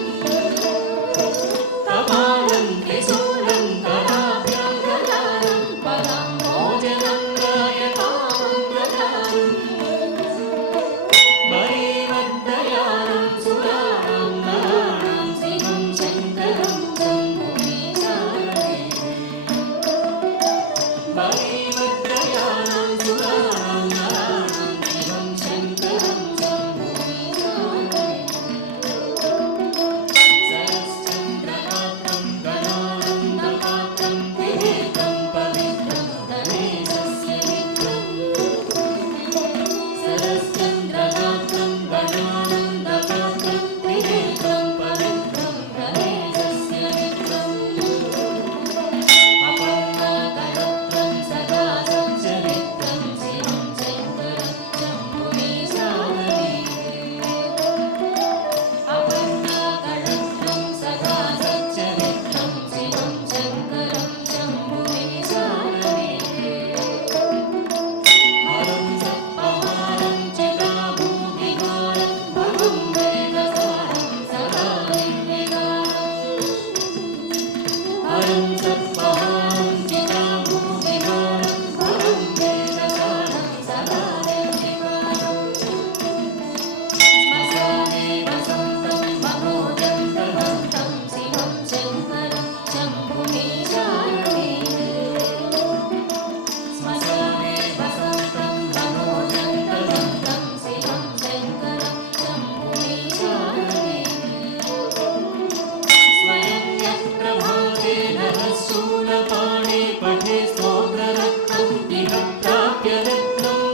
कपालं त्रिशूलं गदाभ्यागदानं पदाम्बोजनं रायकामं गदानं वरीवद्दयानं सुराणां नराणां शिवं शङ्करं शम्भुमीशानने वरीवद्दयानं सुराणां नराणां शिवं शङ्करं शम्भुमीशानने सरश्चन्द्रकान्तं गणानन्दपात्रं त्रिनेत्रं पवित्रं गणेशस्य मित्रम् सरश्चन्द्रकान्तं गणानन्दपात्रं त्रिनेत्रं पवित्रं गणेशस्य मित्रम् अपन्नाकरत्रं सदा सच्चरित्रं शिवं शङ्करं शम्भुमीशानने अपन्नाकरत्रं सदा सच्चरित्रं शिवं शङ्करं शम्भुमीशानने हरं सप्पहारं चिताभूमिहारं भवं वेदसारं सदा निर्विकारम् हरं सप्पहारं चिताभूमिहारं भवं वेदसारं सदा निर्विकारम् श्मशाने वसन्तं मनोजन्तहन्तं शिवं शङ्करं शम्भुमीशानने श्मशाने वसन्तं मनोजन्तहन्तं शिवं शङ्करं शम्भुमीशानने स्वयं यत्प्रभाते नरः शूलपाणे पठे स्तोत्ररत्नम् इह प्राप्य रत्नम्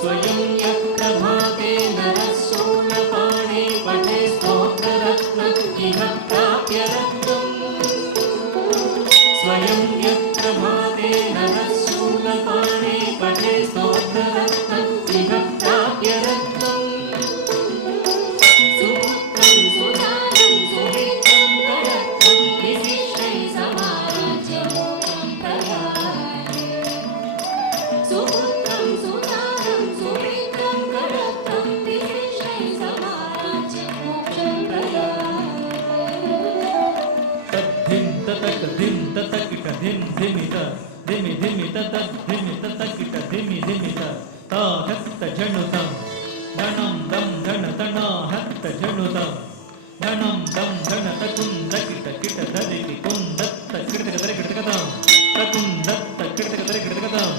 स्वयं यत्प्रभाते नरः शूलपाणे पठे स्तोत्ररत्नम् इह प्राप्य रत्नम् स्वयं यत्प्रभाते नरः शूलपाणे पठे स्तोत्ररत्नम् इह प्राप्य रत्नम् सुपुत्रं सुजातं सुमित्रं करत्रं विशिष्टैः समाराज्य मोक्षं प्रयाति सुपुत्रं सुजातं सुमित्रं करत्रं विशिष्टैः समाराज्य मोक्षं प्रयाति तद्धिं ततक धिं ततकिट धिं धिमित धिमि धिमित तद्धिमि ततकिट धिमि धिमित ताहत्त झणुतं धनं दं धन तणाहत्त झणुतं धनं दं धन तकुन्दकिट किट धरिकि कुन्दत्त किटकदरिकिटकदं तकुन्दत्त किटकदरिकिटकदं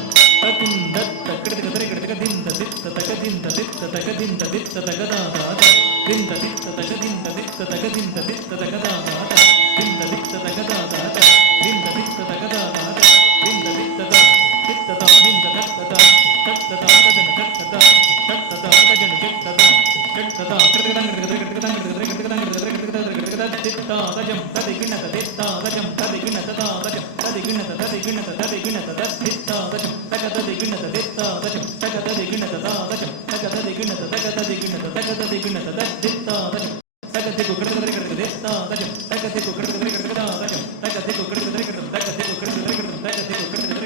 तकुन्दत्त किटकदरिकिटकदिन्त दित्त तकदिन्त दित्त तकदिन्त दित्त तकदादात दिन्त दित्त तकदिन्त दित्त तकदिन्त दित्त तकदादात दिन्त दित्त तकदादात दिन्त दित्त तकदादात दिन्त दित्त दित्त दिन्त दत्तदा दत्तदा दजन दत्तदा दत्तदा दजन दत्तदा दत्तदा कृतकदं कृतकदं कृतकदं कृतकदं दित्ता दजं तदिगिणत दित्ता दजं तदिगिणत दजं तदिगिणत तदिगिणत तदिगिणत दित्ता दजं तकददिगिणत दित्ता दजं तकददिगिणत दजं तकददिगिणत तकददिगिणत तकददिगिणत दित्ता दजं तकदिगु कृतकदं दित्ता दजं तकदिगु कृतकदं दजं तकदिगु कृतकदं तकदिगु कृतकदं तकदिगु कृतकदं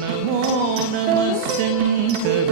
नमो नमः शङ्कर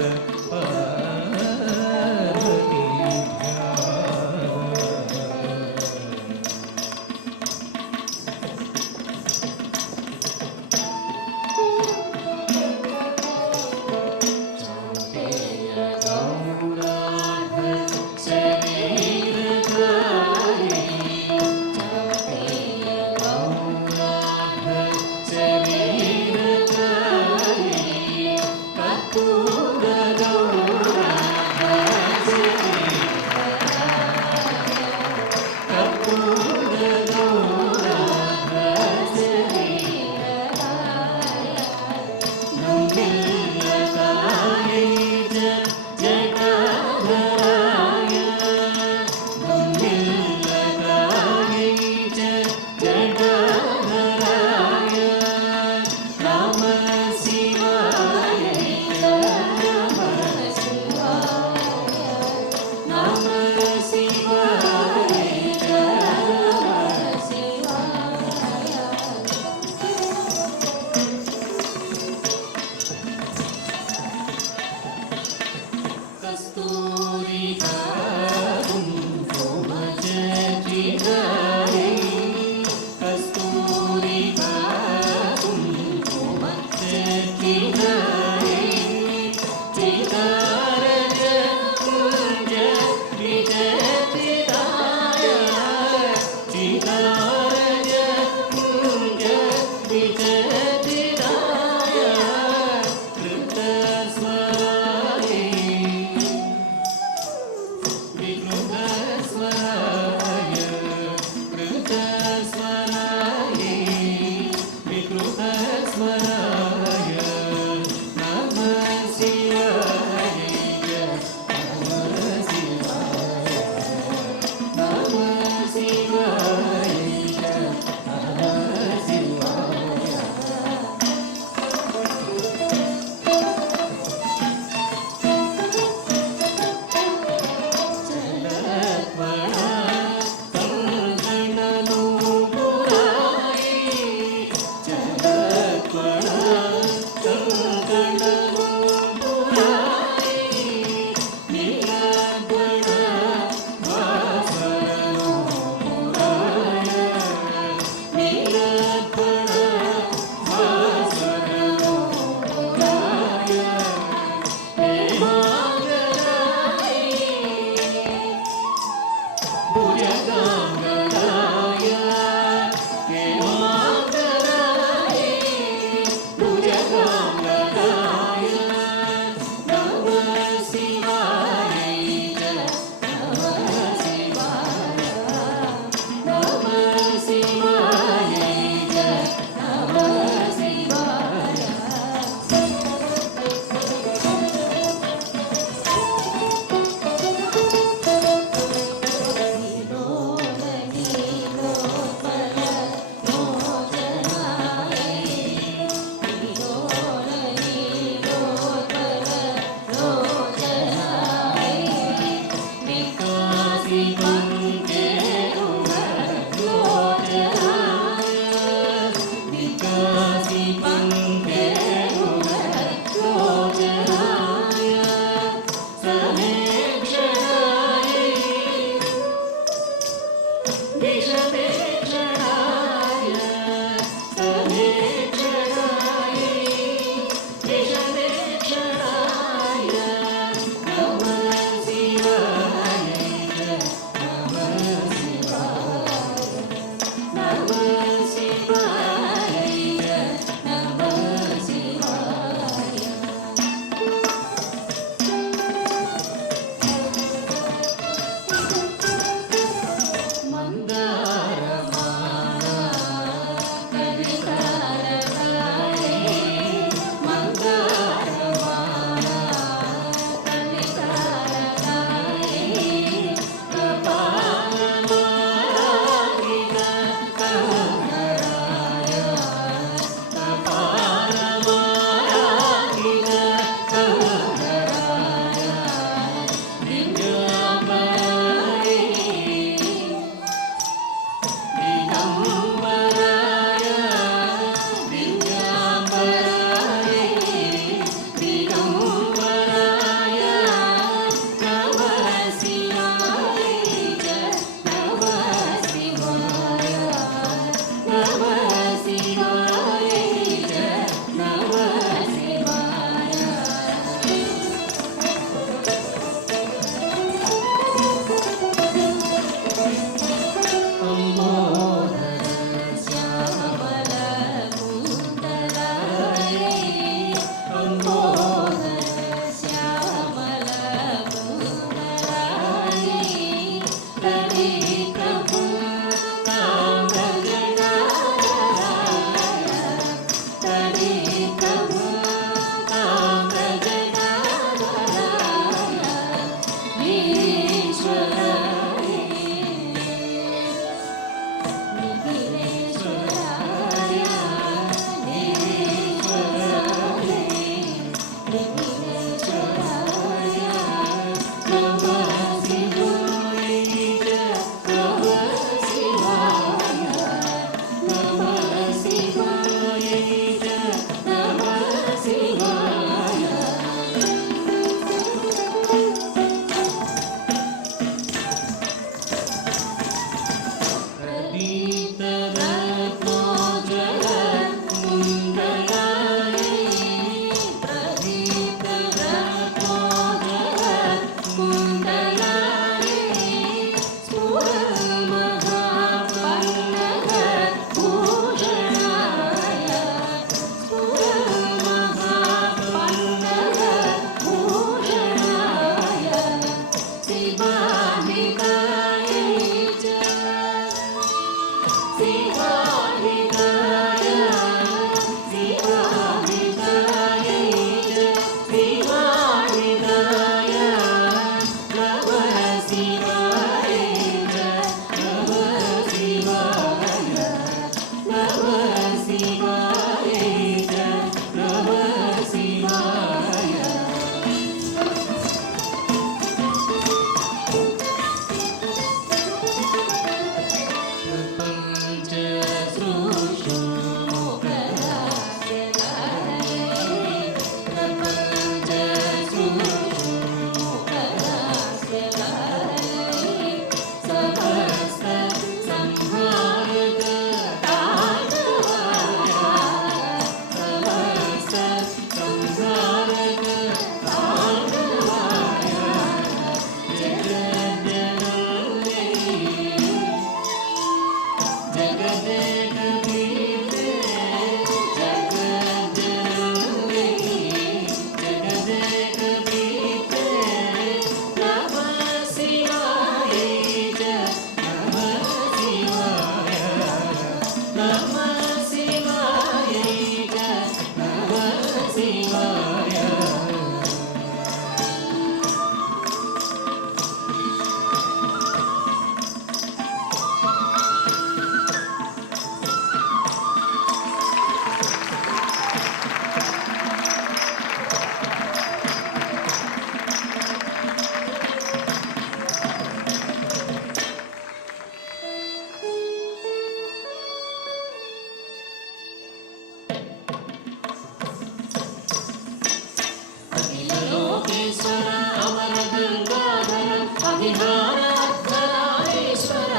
ಮಂದ शिवाधिकाय शिवाधिकाय शिवाधिकाय नमः शिवाय नमः शिवाय नमः शिवाय नमः शिवाय प्रपञ्च सृष्टि मोक्षदास्य काले प्रपञ्च सृष्टि मोक्षदास्य काले समस्त संहारक ताण्डवाय समस्त संहारक ताण्डवाय जगज्जननी जगदेकपीठे जगज्जननी जगदेकपीठे नमः शिवाय नमः शिवाय नमः शिवाय नमः शिवाय अखिल लोकेश्वर अमर गंगाधर अभिहार अर्धनारीश्वर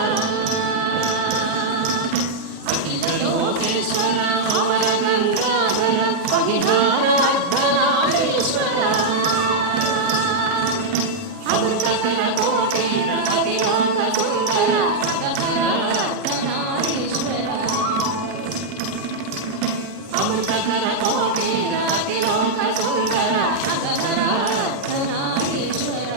अखिल लोकेश्वर अमर गंगाधर अभिहार अर्धनारीश्वर अमृतकर कोटिर अतिलोक सुंदर अगहर अर्धनारीश्वर अमृतकर कोटिर अतिलोक सुंदर अगहर अर्धनारीश्वर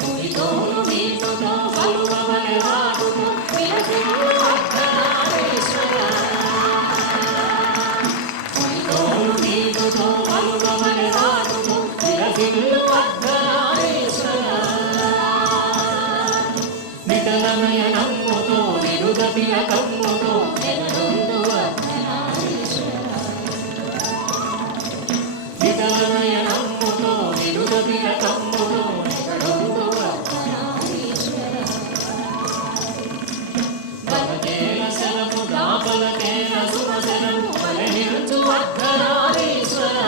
कुरितोनु नीतुतो बलुववने वाटुतो विलसिल्लु अर्धनारीश्वर कुरितोनु नीतुतो बलुववने वाटुतो विलसिल्लु अर्धनारीश्वर निटलमय नम्मुतो निरुदतिय कम्मुतो ನೆನರೊಂದು ಅರ್ಧನಾರೀಶ್ವರ ನಿಟಲಮಯ ನಮ್ಮುतो ನಿರುದತಿಯ ಕಮ್ಮುतो ನೆನರೊಂದು ಅರ್ಧನಾರೀಶ್ವರ ಬಲಕೇಲ ಶರಮು ಗಾಪಲಕೇಲ ಸುಮಸರಮು ಬಲೆ ನಿರುಚು ಅರ್ಧನಾರೀಶ್ವರ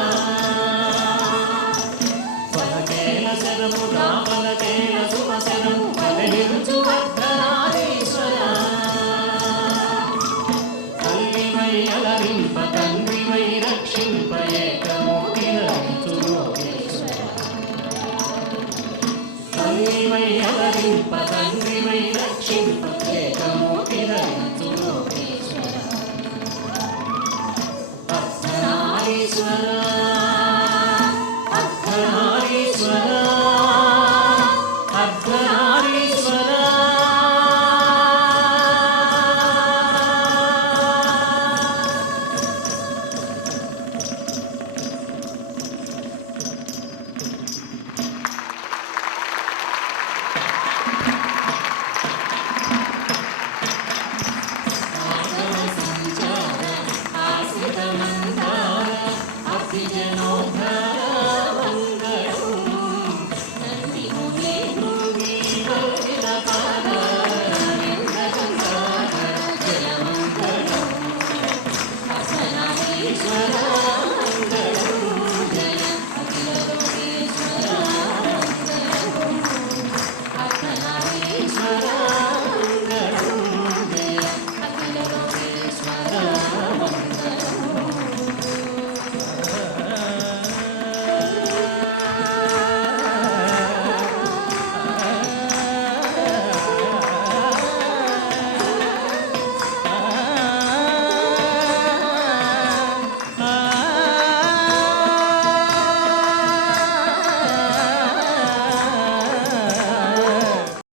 ಬಲಕೇಲ ಶರಮು ಗಾಪಲಕೇಲ ಸುಮಸರಮು ಬಲೆ ನಿರುಚು ಅರ್ಧನಾರೀಶ್ವರ ಕಲ್ಲಿವೈ ಅಲರಿಂಪ ಕನ್ವಿವೈ ರಕ್ಷಿಂಪ ಏಕಮೂರ್ತಿರವಿತು ಯೋಗೇಶ್ವರ ಕಲ್ಲಿವೈ ಅಲರಿಂಪ ಕನ್ವಿವೈ ರಕ್ಷಿಂಪ